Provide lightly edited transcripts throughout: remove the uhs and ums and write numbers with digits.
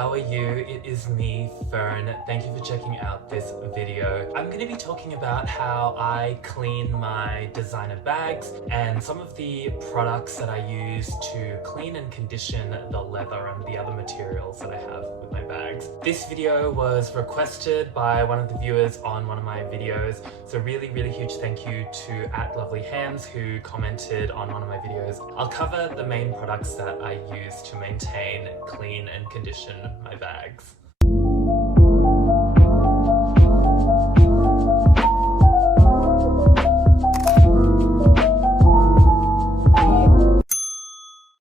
how are you? It is me, Fern. Thank you for checking out this video. I'm going to be talking about how I clean my designer bags and some of the products that I use to clean and condition the leather and the other materials that I have with my bags. This video was requested by one of the viewers on one of my videos, so really huge thank you to @lovelyhands who commented on one of my videos. I'll cover the main products that I use to maintain, clean and condition my bags.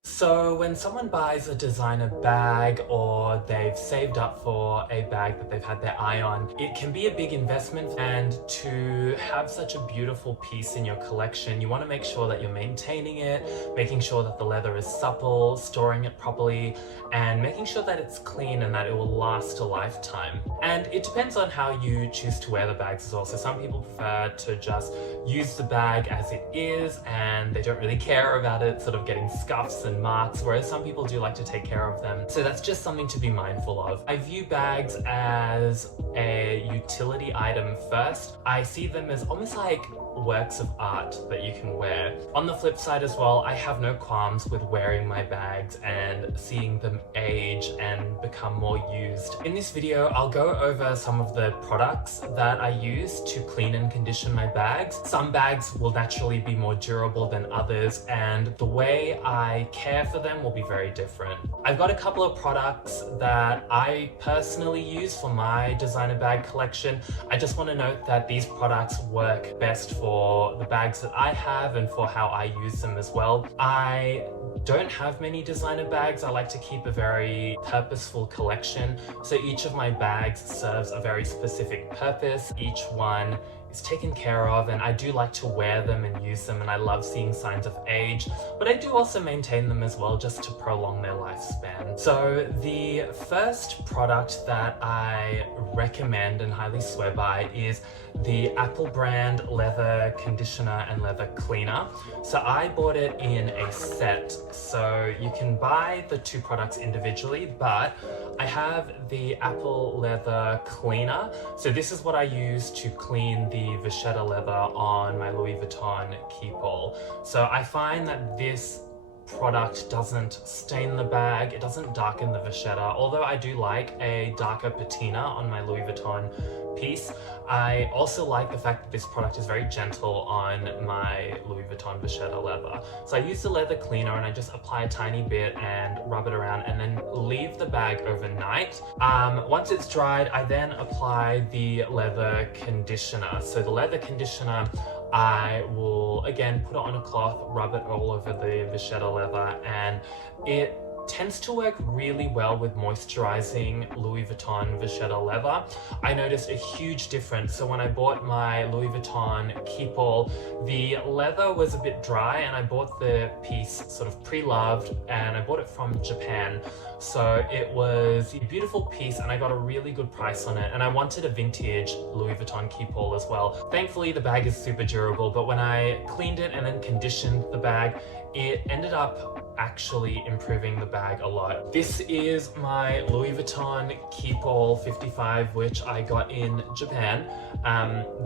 So when someone buys a designer bag or they've saved up for a bag that they've had their eye on, it can be a big investment, and to have such a beautiful piece in your collection, you want to make sure that you're maintaining it, making sure that the leather is supple, storing it properly, and making sure that it's clean and that it will last a lifetime. And it depends on how you choose to wear the bags as well. So some people prefer to just use the bag as it is and they don't really care about it sort of getting scuffs and marks, whereas some people do like to take care of them. So that's just something to be mindful of. I view bags as a utility item first. I see them as almost like works of art that you can wear. On the flip side as well, I have no qualms with wearing my bags and seeing them age and become more used. In this video, I'll go over some of the products that I use to clean and condition my bags. Some bags will naturally be more durable than others, and the way I care for them will be very different. I've got a couple of products that I personally use for my designer bag collection. I just want to note that these products work best for the bags that I have and for how I use them as well. I don't have many designer bags. I like to keep a very purposeful collection. So each of my bags serves a very specific purpose. Each one is taken care of, and I do like to wear them and use them, and I love seeing signs of age, but I do also maintain them as well just to prolong their lifespan. So the first product that I recommend and highly swear by is the Apple brand leather conditioner and leather cleaner. So I bought it in a set, so you can buy the two products individually, but I have the Apple leather cleaner. So this is what I use to clean the vachetta leather on my Louis Vuitton keepall. So I find that this product doesn't stain the bag, it doesn't darken the vachetta, although I do like a darker patina on my Louis Vuitton piece. I also like the fact that this product is very gentle on my Louis Vuitton vachetta leather. So I use the leather cleaner and I just apply a tiny bit and rub it around and then leave the bag overnight. Once it's dried, I then apply the leather conditioner. So the leather conditioner, I will again put it on a cloth, rub it all over the vachetta leather, and it tends to work really well with moisturizing Louis Vuitton vachetta leather. I noticed a huge difference. So when I bought my Louis Vuitton keepall, the leather was a bit dry, and I bought the piece sort of pre-loved, and I bought it from Japan. So it was a beautiful piece and I got a really good price on it, and I wanted a vintage Louis Vuitton keepall as well. Thankfully the bag is super durable, but when I cleaned it and then conditioned the bag, it ended up actually improving the bag a lot. This is my Louis Vuitton keepall 55, which I got in Japan.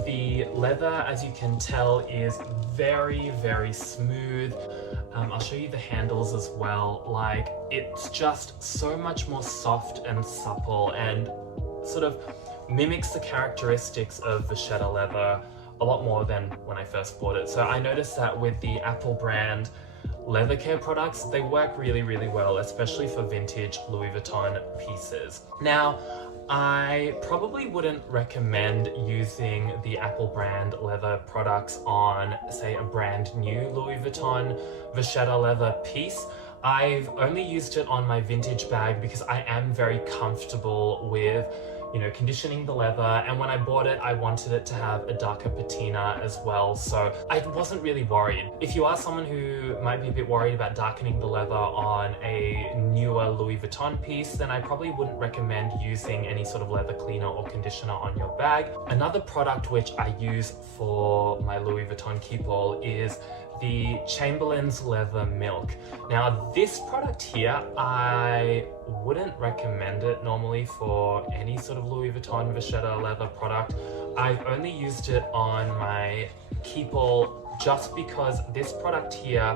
The leather, as you can tell, is very smooth. I'll show you the handles as well. Like, it's just so much more soft and supple and sort of mimics the characteristics of vachetta leather a lot more than when I first bought it. So I noticed that with the Apple brand leather care products, they work really well, especially for vintage Louis Vuitton pieces. Now, I probably wouldn't recommend using the Apple brand leather products on, say, a brand new Louis Vuitton vachetta leather piece. I've only used it on my vintage bag because I am very comfortable with conditioning the leather, and when I bought it, I wanted it to have a darker patina as well, so I wasn't really worried. If you are someone who might be a bit worried about darkening the leather on a newer Louis Vuitton piece, then I probably wouldn't recommend using any sort of leather cleaner or conditioner on your bag. Another product which I use for my Louis Vuitton keepall is the Chamberlain's Leather Milk. Now this product here, I wouldn't recommend it normally for any sort of Louis Vuitton Vachetta leather product. I've only used it on my people just because this product here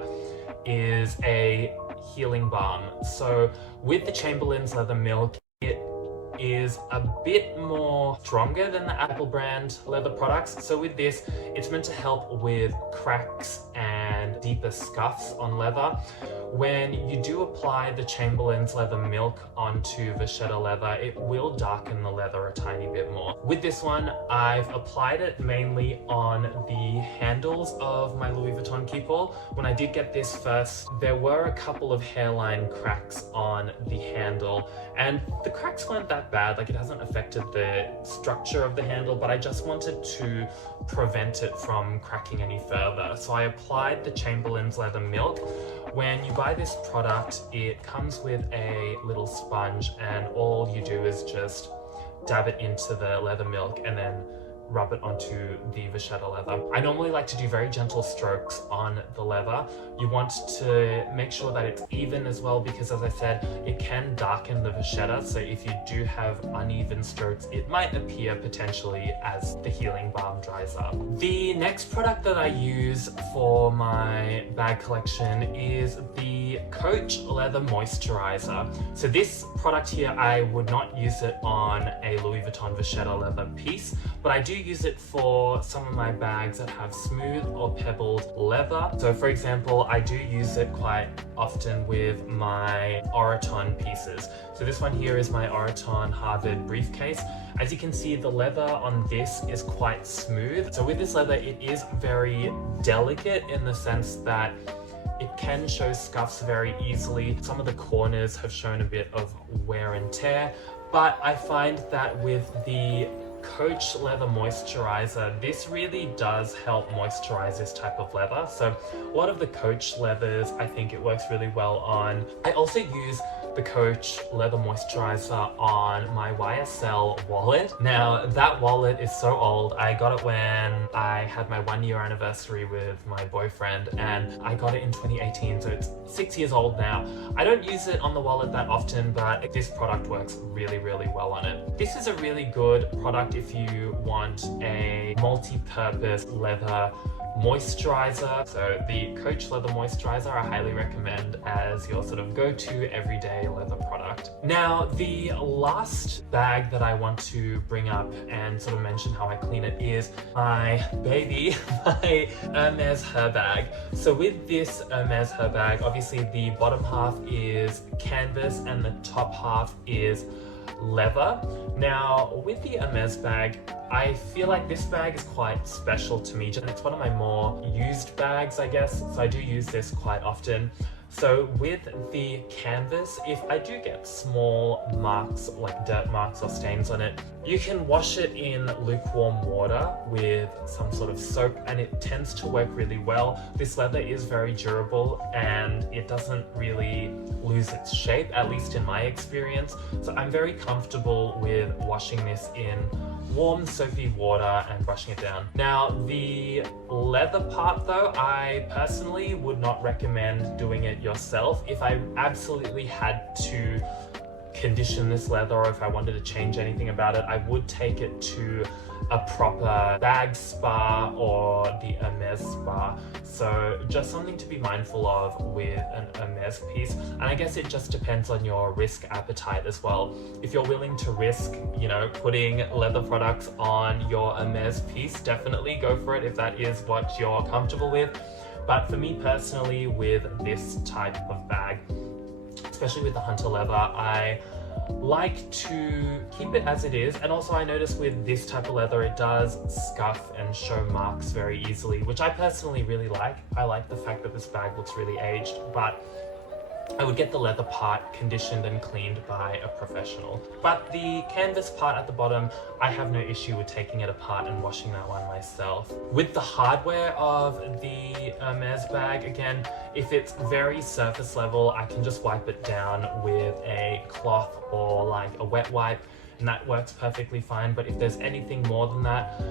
is a healing balm. So with the Chamberlain's Leather Milk, it is a bit more stronger than the Apple brand leather products. So with this, it's meant to help with cracks and deeper scuffs on leather. When you do apply the Chamberlain's Leather Milk onto Vachetta leather, it will darken the leather a tiny bit more. With this one, I've applied it mainly on the handles of my Louis Vuitton keepall. When I did get this first, there were a couple of hairline cracks on the handle, and the cracks weren't that bad, like it hasn't affected the structure of the handle, but I just wanted to prevent it from cracking any further. So I applied the Chamberlain's Leather Milk. When you buy this product, it comes with a little sponge, and all you do is just dab it into the leather milk and then rub it onto the Vachetta leather. I normally like to do very gentle strokes on the leather. You want to make sure that it's even as well, because as I said, it can darken the Vachetta. So if you do have uneven strokes, it might appear potentially as the healing balm dries up. The next product that I use for my bag collection is the Coach Leather Moisturizer. So this product here, I would not use it on a Louis Vuitton Vachetta leather piece, but I do use it for some of my bags that have smooth or pebbled leather. So for example, I do use it quite often with my Oroton pieces. So this one here is my Oroton Harvard briefcase. As you can see, the leather on this is quite smooth. So with this leather, it is very delicate in the sense that it can show scuffs very easily. Some of the corners have shown a bit of wear and tear, but I find that with the Coach Leather Moisturizer, this really does help moisturize this type of leather. So a lot of the Coach leathers, I think it works really well on. I also use the Coach Leather Moisturizer on my YSL wallet. Now that wallet is so old. I got it when I had my 1-year anniversary with my boyfriend, and I got it in 2018, so it's 6 years old now. I don't use it on the wallet that often, but this product works really, really well on it. This is a really good product if you want a multi-purpose leather moisturizer. So the Coach Leather Moisturizer I highly recommend as your sort of go-to everyday leather product. Now the last bag that I want to bring up and sort of mention how I clean it is my baby, my Hermes Herbag. So with this Hermes Herbag, obviously the bottom half is canvas and the top half is leather. Now with the Hermes bag, I feel like this bag is quite special to me, and it's one of my more used bags, I guess, so I do use this quite often. So with the canvas, if I do get small marks, like dirt marks or stains on it, you can wash it in lukewarm water with some sort of soap, and it tends to work really well. This leather is very durable and it doesn't really lose its shape, at least in my experience. So I'm very comfortable with washing this in warm soapy water and brushing it down. Now the leather part though, I personally would not recommend doing it yourself. If I absolutely had to condition this leather, or if I wanted to change anything about it, I would take it to a proper bag spa or the Hermes spa. So just something to be mindful of with an Hermes piece. And I guess it just depends on your risk appetite as well. If you're willing to risk, you know, putting leather products on your Hermes piece, definitely go for it if that is what you're comfortable with. But for me personally, with this type of bag, especially with the hunter leather, I like to keep it as it is. And also I notice with this type of leather, it does scuff and show marks very easily, which I personally really like. I like the fact that this bag looks really aged, but I would get the leather part conditioned and cleaned by a professional. But the canvas part at the bottom, I have no issue with taking it apart and washing that one myself. With the hardware of the Hermes bag, again, if it's very surface level, I can just wipe it down with a cloth or like a wet wipe, and that works perfectly fine. But if there's anything more than that,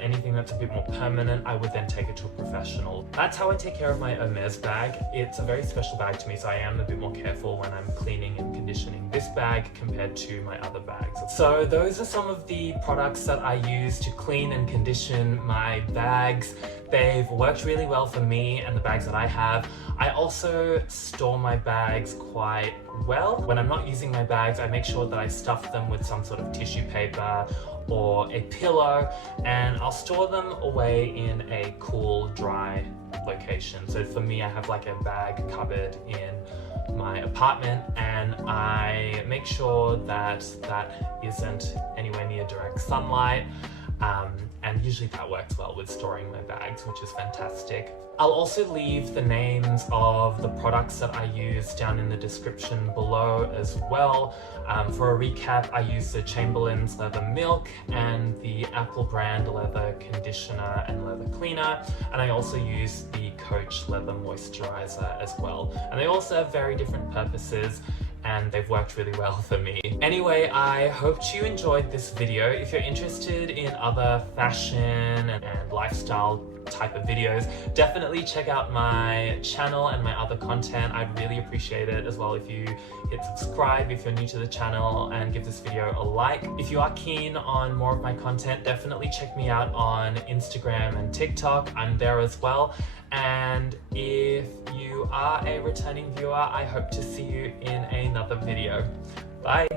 anything that's a bit more permanent, I would then take it to a professional. That's how I take care of my Hermes bag. It's a very special bag to me, so I am a bit more careful when I'm cleaning and conditioning this bag compared to my other bags. So those are some of the products that I use to clean and condition my bags. They've worked really well for me and the bags that I have. I also store my bags quite well. When I'm not using my bags, I make sure that I stuff them with some sort of tissue paper or a pillow, and I'll store them away in a cool, dry location. So for me, I have like a bag cupboard in my apartment, and I make sure that that isn't anywhere near direct sunlight. And usually that works well with storing my bags, which is fantastic. I'll also leave the names of the products that I use down in the description below as well. For a recap, I use the Chamberlain's leather milk and the Apple brand leather conditioner and leather cleaner, and I also use the Coach leather moisturizer as well. And they also have very different purposes, and they've worked really well for me. Anyway, I hope you enjoyed this video. If you're interested in other fashion and lifestyle type of videos, definitely check out my channel and my other content. I'd really appreciate it as well if you hit subscribe if you're new to the channel, and give this video a like. If you are keen on more of my content, definitely check me out on Instagram and TikTok. I'm there as well. And if you are a returning viewer, I hope to see you in another video. Bye!